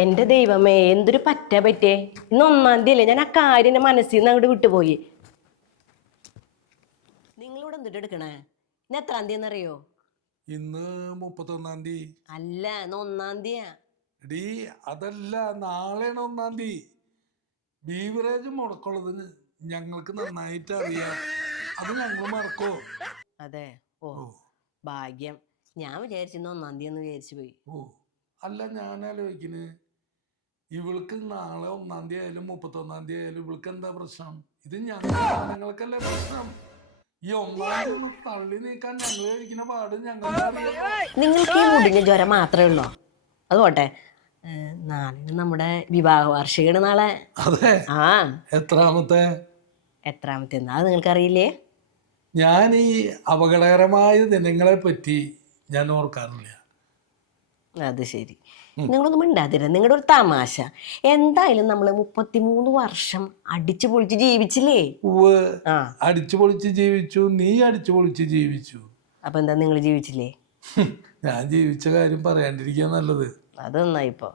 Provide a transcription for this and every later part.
എന്റെ ദൈവമേ എന്തൊരു പറ്റേ. ഇന്ന് 1-ാം തീയതി അല്ലേ? ഞാൻ ആ കാര്യം എന്റെ മനസ്സിൽ നിന്ന് അങ്ങോട്ട് വിട്ടുപോയി. നിങ്ങളിവിടെ എന്തിട്ട് എടുക്കണേ? ഇന്ന് എത്രാം തീയതി എന്നറിയോ? ഇന്ന് 31-ാം തീയതി. അല്ല, ഇന്ന് 1-ാം തീയതിയാ. എടീ അതല്ല, നാളെയാണ് 1-ാം തീയതി. ബീവറേജ് മുടക്കുള്ളത് ഞങ്ങൾക്ക് നന്നായിട്ട് അറിയാം. അത് ഞങ്ങൾ മറക്കോ? അതെ. ഓ ഭാഗ്യം. ഞാൻ വിചാരിച്ചിരുന്നു 1-ാം തീയതി എന്ന് വിചാരിച്ചു പോയി. അല്ല, ഞാൻ ആലോചിക്കുന്നത് ഇവൾക്ക് നാളെ 1-ാം തീയതി ആയാലും 31-ാം തീയതി ആയാലും ഇവൾക്ക് എന്താ പ്രശ്നം? ഇത് ഞങ്ങൾക്കല്ലേ പ്രശ്നം. ഈ 1-ാം തീയതി ഒന്ന് തള്ളി നീക്കാൻ ഞങ്ങൾ കഴിക്കുന്ന പാട് നിങ്ങൾക്ക് ഈ മുടിഞ്ഞ ജ്വരം മാത്രമേ ഉള്ളൂ? അത് പോട്ടെ, നാളെ നമ്മുടെ വിവാഹ വാർഷികമാണ് നാളെ. അതെ. ആ എത്രാമത്തെ അത് നിങ്ങൾക്കറിയില്ലേ? ഞാൻ ഈ അപകടകരമായ ദിനങ്ങളെ പറ്റി ഞാൻ ഓർക്കാറില്ല. അത് ശരി. നിങ്ങളൊന്നും മിണ്ടാതിര. നിങ്ങളുടെ ഒരു തമാശ. എന്തായാലും നമ്മള് 33 വർഷം അടിച്ചു പൊളിച്ച് ജീവിച്ചില്ലേ? അടിച്ചു പൊളിച്ച് ജീവിച്ചു. നീ അടിച്ചു പൊളിച്ച് ജീവിച്ചു. അപ്പൊ എന്താ നിങ്ങൾ ജീവിച്ചില്ലേ? ഞാൻ ജീവിച്ച കാര്യം പറയാണ്ടിരിക്കുക നല്ലത്. അത് നന്നായിപ്പോ.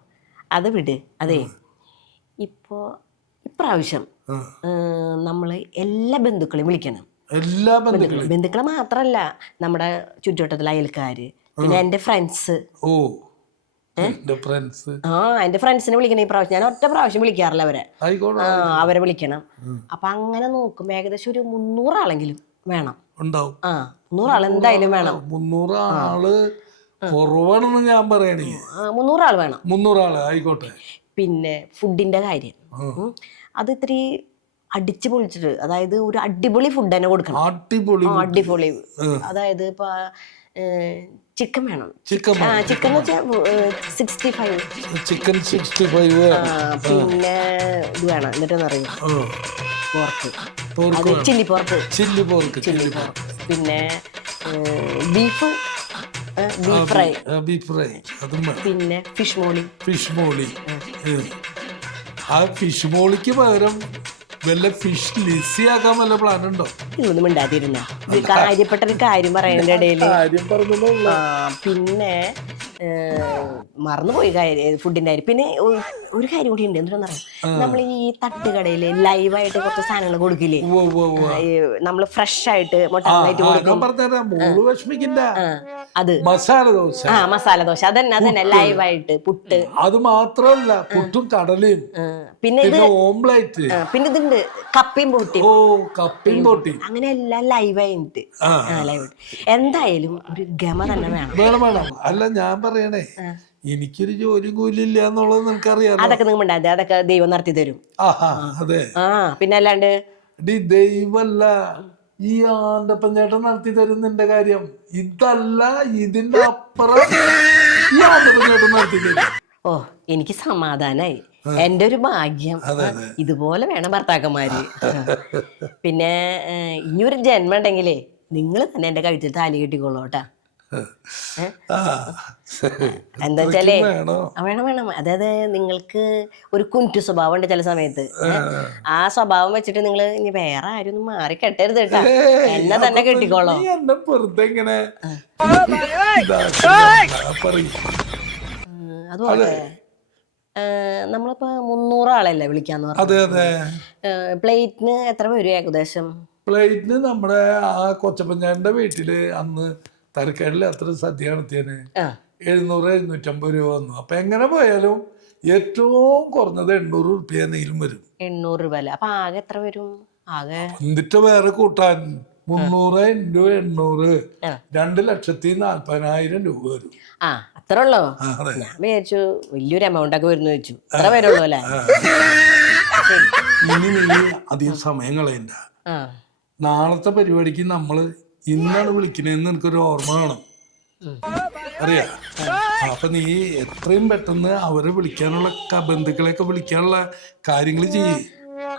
അത് വിട്. അതെ, ഇപ്രാവശ്യം നമ്മള് എല്ലാ ബന്ധുക്കളെയും വിളിക്കണം. എല്ലാ ബന്ധുക്കളെ മാത്രല്ല, നമ്മുടെ ചുറ്റുവട്ടത്തിലെ അയൽക്കാര്, പിന്നെ എന്റെ ഫ്രണ്ട്സ്. എന്റെ ഫ്രണ്ട്സിനെ വിളിക്കണം ഈ പ്രാവശ്യം. ഞാൻ ഒറ്റ പ്രാവശ്യം വിളിക്കാറില്ല അവരെ. അവരെ വിളിക്കണം. അപ്പൊ അങ്ങനെ നോക്കുമ്പോ ഏകദേശം ഒരു 300 ആളെങ്കിലും വേണം. 300 ആൾ എന്തായാലും വേണം. 300 ആള് കുറവാണെന്ന് ഞാൻ പറയണേ. 300 ആൾ വേണം. 300 ആള് ആയിക്കോട്ടെ. പിന്നെ ഫുഡിന്റെ കാര്യം അത് ഇത്തിരി അടിച്ചു പൊളിച്ചിട്ട്, അതായത് ഒരു അടിപൊളി ഫുഡ് തന്നെ കൊടുക്കണം. അടിപൊളി. അതായത് ഇപ്പൊ ചിക്കൻ വേണം. ചിക്കൻ എന്ന് വെച്ചാൽ 65. ചിക്കൻ 65. പിന്നെ ഇത് വേണം. എന്നിട്ടെന്നറിയോ? പോർക്ക്. അത് ചില്ലി പോർക്ക്. പിന്നെ ബീഫ് ഫ്രൈ. പിന്നെ ഫിഷ് മോളി. ആ ഫിഷ് മോളിക്ക് പകരം വല്ല ഫിഷ് ലിസി ആക്കാൻ വല്ല പ്ലാൻ ഉണ്ടോ? ഇതൊന്നും മിണ്ടാതിരുന്ന. കാര്യപ്പെട്ടൊരു കാര്യം പറയുന്നതിന്റെ ഇടയിൽ പിന്നെ മറന്നുപോയി ഫുഡിന്റെ കാര്യം. പിന്നെ ഒരു കാര്യം കൂടി ഉണ്ട്. എന്തിനാണെന്നറിയാം? നമ്മൾ ഈ തട്ടുകടയില് ലൈവായിട്ട് കുറച്ച് സാധനങ്ങൾ കൊടുക്കില്ലേ? നമ്മള് ഫ്രഷ് ആയിട്ട് മൊട്ടമായിട്ട് കൊടുക്കും. അത് മസാല ദോശ. അതന്നെ ലൈവായിട്ട്. പുട്ട്. അത് മാത്രമല്ല, പുട്ടും കടലയും. പിന്നെ ഓംലെറ്റ്. പിന്നെ ഇതുണ്ട് കപ്പയും പൊട്ടി. അങ്ങനെ എല്ലാം ലൈവായിട്ട്. എന്തായാലും ഒരു ഗമ തന്നെ വേണം. അല്ല, ഞാൻ പറയണേ, എനിക്കൊരു ജോലി കൂലി ഇല്ല എന്നുള്ളത് നിനക്കറിയാലോ. അതൊക്കെ നിങ്ങൾ മിണ്ടാതെ. അതൊക്കെ ദൈവം നടത്തി തരും. അതെ. പിന്നെ അല്ലാണ്ട് ദൈവല്ല, ഈ ആണ്ടപ്പൻ ചേട്ടൻ നടത്തി തരും നിന്റെ കാര്യം. ഇതല്ല, ഇതിന്റെ അപ്പുറം ഈ ആണ്ടപ്പൻ ചേട്ടൻ നടത്തി തരും. എനിക്ക് സമാധാനായി. എന്റെ ഒരു ഭാഗ്യം. ഇതുപോലെ വേണം ഭർത്താക്കന്മാര്. പിന്നെ ഇനിയൊരു ജന്മം ഉണ്ടെങ്കിലേ നിങ്ങൾ തന്നെ എന്റെ കഴുത്തിൽ താലി കെട്ടിക്കൊള്ളൂട്ടാ. എന്താ വെച്ചാലേ വേണം. അതായത് നിങ്ങൾക്ക് ഒരു കുഞ്ചു സ്വഭാവം ഉണ്ട് ചില സമയത്ത്. ആ സ്വഭാവം വെച്ചിട്ട് നിങ്ങൾ ഇനി വേറെ ആരും ഒന്നും മാറി കെട്ടരുത് കേട്ടാ. എന്നെ തന്നെ കെട്ടിക്കോളോ. അതുപോലെ നമ്മളിപ്പോ 300 ആളല്ലേ വിളിക്കാന്ന് പറഞ്ഞു. പ്ലേറ്റിന് എത്ര വരും ഏകദേശം? പ്ലേറ്റിന് നമ്മുടെ ആ കൊച്ചപ്പഞ്ചാന്റെ വീട്ടില് അന്ന് തരക്കേടില് അത്ര സദ്യ നടത്തിയതിന് 700-750 രൂപ വന്നു. അപ്പൊ എങ്ങനെ പോയാലും ഏറ്റവും കുറഞ്ഞത് 800 രൂപ എന്തെങ്കിലും വരും. 800 രൂപ അല്ലേ? അപ്പൊ ആകെ എത്ര വരും? ആകെ എന്നിട്ട് വേറെ കൂട്ടാൻ 300 × 800 2,40,000 രൂപ വരും. അത്ര ഉള്ളോ? ഞാൻ വിചാരിച്ചു വലിയൊരു എമൗണ്ട് ഒക്കെ വരുന്നു വെച്ചു. അത്ര വരുള്ളൂ അല്ലേ? ഇനി നീ അധികം സമയം കളയണ്ട. നാളത്തെ പരിപാടിക്ക് നമ്മള് ഇന്നാണ് വിളിക്കണേന്ന് എനിക്കൊരു ഓർമ്മ വേണം. അറിയാ? അപ്പൊ നീ എത്രയും പെട്ടെന്ന് അവരെ വിളിക്കാനുള്ള ബന്ധുക്കളെയൊക്കെ വിളിക്കാനുള്ള കാര്യങ്ങൾ ചെയ്യേ.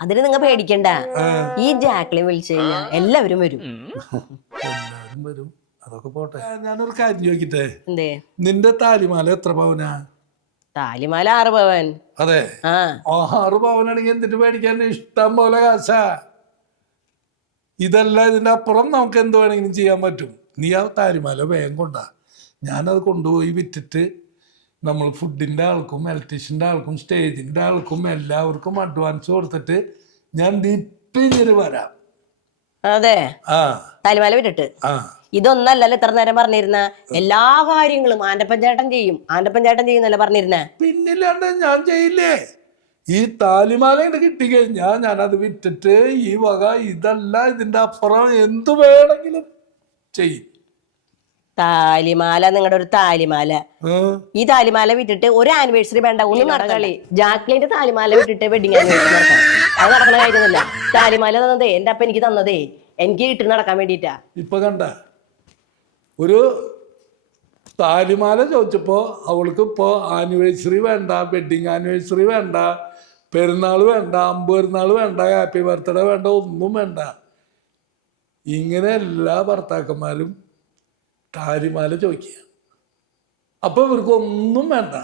അതിന് നിങ്ങൾ പേടിക്കണ്ട. ഈ ജാക്ലിൻ വിളിച്ചു കഴിഞ്ഞാൽ എല്ലാവരും വരും. അതൊക്കെ പോട്ടെ. ഞാനൊരു കാര്യം ചോദിക്കട്ടെ? നിന്റെ താലിമാല എത്ര പവനാ? താലിമാല 6 പവൻ. അതെ. 6 പവനാണെങ്കിൽ എന്തിട്ട് പേടിക്കാൻ? ഇഷ്ടം പോലെ കാശാ. ഇതല്ല, ഇതിന്റെ അപ്പുറം നമുക്ക് എന്ത് വേണമെങ്കിലും ചെയ്യാൻ പറ്റും. നീ ആ താലിമാല വേഗം കൊണ്ടാ. ഞാനത് കൊണ്ടുപോയി വിറ്റിട്ട് നമ്മൾ ഫുഡിന്റെ ആൾക്കും ഇലക്ട്രീഷ്യന്റെ ആൾക്കും സ്റ്റേജിന്റെ ആൾക്കും എല്ലാവർക്കും അഡ്വാൻസ് കൊടുത്തിട്ട് ഞാൻ ഇങ്ങനെ വരാം. അതെ, ആ താലിമാല വിട്ടിട്ട്. ആ ഇതൊന്നല്ലല്ലോ ഇത്ര നേരം പറഞ്ഞിരുന്ന. എല്ലാ കാര്യങ്ങളും ആന്റപ്പൻ ചേട്ടൻ ചെയ്യുന്നല്ലേ പറഞ്ഞിരുന്നേ. പിന്നില്ലാണ്ട് ഞാൻ ചെയ്യില്ലേ? ഈ താലിമാല കിട്ടിക്കഴിഞ്ഞാൽ ഞാനത് വിറ്റിട്ട് ഈ വക ഇതല്ല ഇതിന്റെ അപ്പുറം എന്ത് വേണമെങ്കിലും ചെയ്യും. താലിമാല, നിങ്ങളുടെ ഒരു താലിമാല. ഈ താലിമാല വിട്ടിട്ട് ഒരു ആനിവേഴ്സറി വേണ്ട, ഒന്നും നടക്കളി. ജാക്ലിന്റെ താലിമാല വിട്ടിട്ട് വെഡിങ് ആനിവേഴ്സറി നടക്കണം. അത് നടക്കണ കാര്യമൊന്നുമില്ല. താലിമാല തന്നതേ എന്റെ അപ്പ എനിക്ക് തന്നതേ എനിക്ക് ഇട്ട് നടക്കാൻ വേണ്ടിട്ടാ. ഇപ്പൊ കണ്ട ഒരു താലിമാല ചോദിച്ചപ്പോ അവൾക്ക് ഇപ്പോ ആനിവേഴ്സറി വേണ്ട, വെഡിങ് ആനിവേഴ്സറി വേണ്ട, പെരുന്നാൾ വേണ്ട, അമ്പെരുന്നാൾ വേണ്ട, ഹാപ്പി ബർത്ത്ഡേ വേണ്ട, ഒന്നും വേണ്ട. ഇങ്ങനെ എല്ലാ ഭർത്താക്കന്മാരും താലിമാല ചോദിക്കുക. അപ്പൊ ഇവർക്ക് ഒന്നും വേണ്ട.